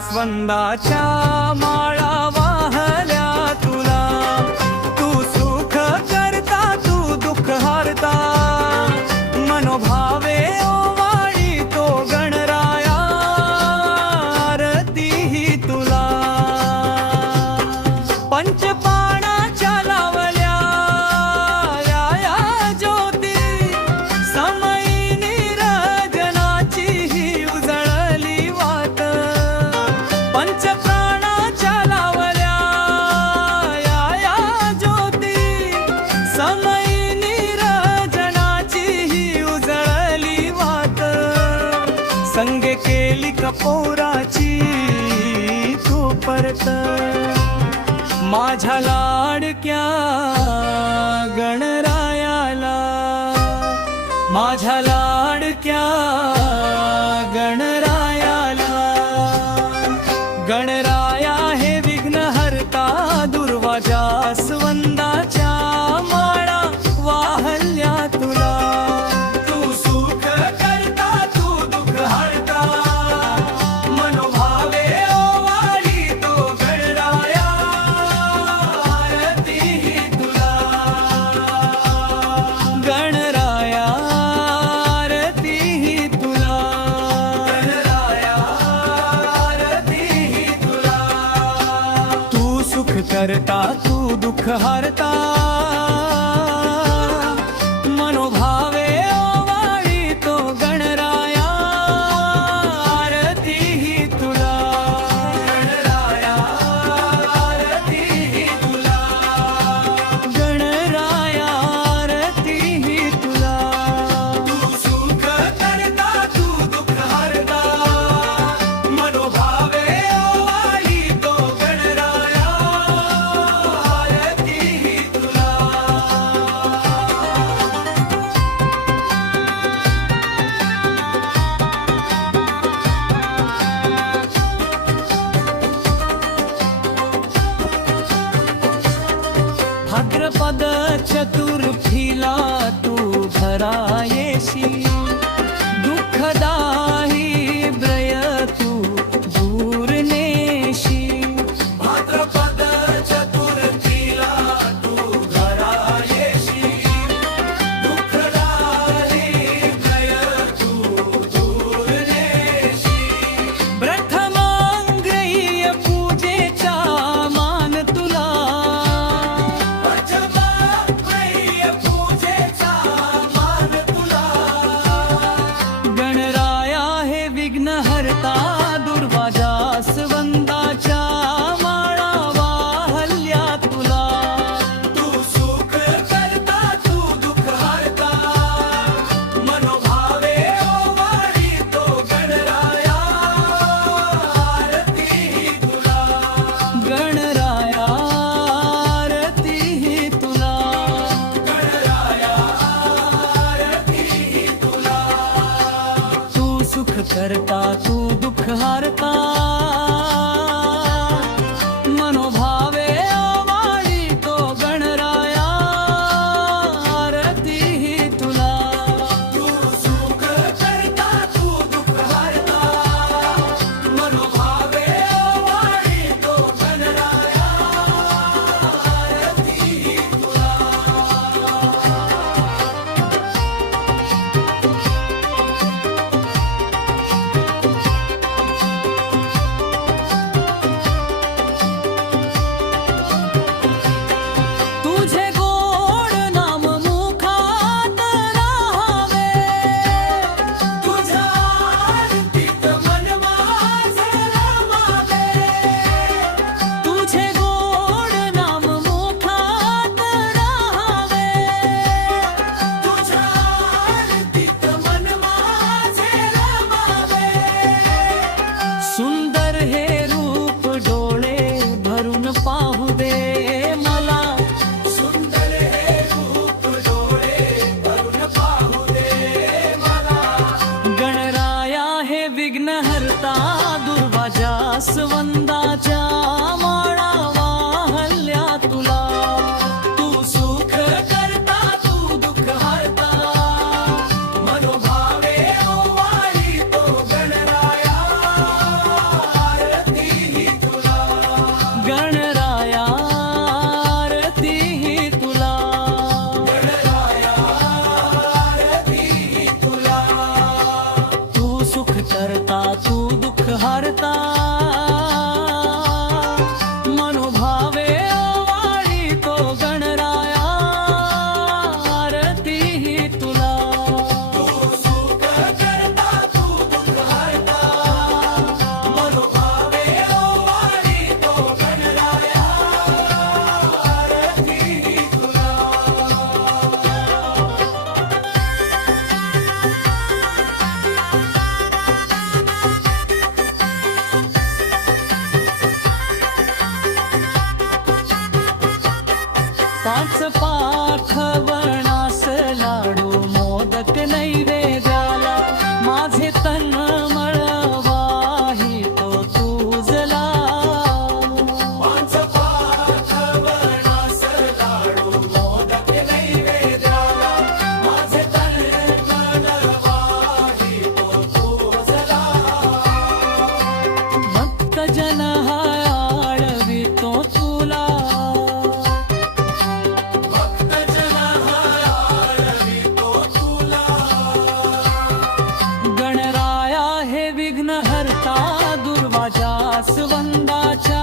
जास्वंदाच्या माळा वाहल्या तुला, तू सुख करता तू दुःख हरता, मनोभावे ओवाळी तो गणराया, आरती ही तुला. पंचपाणाच्या लावल्या या ज्योती, समयी निरजनाची ही उजळली वाट. पंचप्राणाच्या लावल्या या ज्योती, समयी निरजनाची ही उजळली वाट. संगे केली कपोराची तू परत, माझ्या लाडक्या गणरायाला, माझ्या लाडक्या गणरायाला. गणराया हे विघ्न हरता दुर्वा, जास्वंदाच्या माळा वाहल्या तुला, तू सुख करता तू दुःख हरता, मनोभावे ओवाळी तो गणराया, आरती ही तुला. गणराया आरती ही तुला, गणराया आरती ही तुला. तू सुख करता तू दुःख हरता, मनोभावे ओवाळी तो गणराया, आरती ही तुला. गणराया आरती ही तुला, गणराया आरती ही तुला. तू सुख करता तू दुःख हरता, मनोभावे ओवाळी तो गणराया, आरती ही तुला. भाद्रपद चतुर्थीला तू घरा येशी, दुःखदाही ब्रय तू दूर नेशी. भाद्रपद चतुर्थीला तू घरा येशी, दुःखदाही ब्रय तू दूर नेशी. प्रथमांग्रह्य पूजेचा मान तुला, पंचमांग्रह्य पूजेचा मान तुला. पाच पाठवणास लाडू मोदक नैवेद्याला माझे तन मळवाही तो तुझला पाच पाठवणास लाडू मोदक नैवेद्याला माझे तन मळवाही तो तुझला भक्त जन आळवितो तुला गणराया हे विघ्न हरता दुर्वाजास वंदाच्या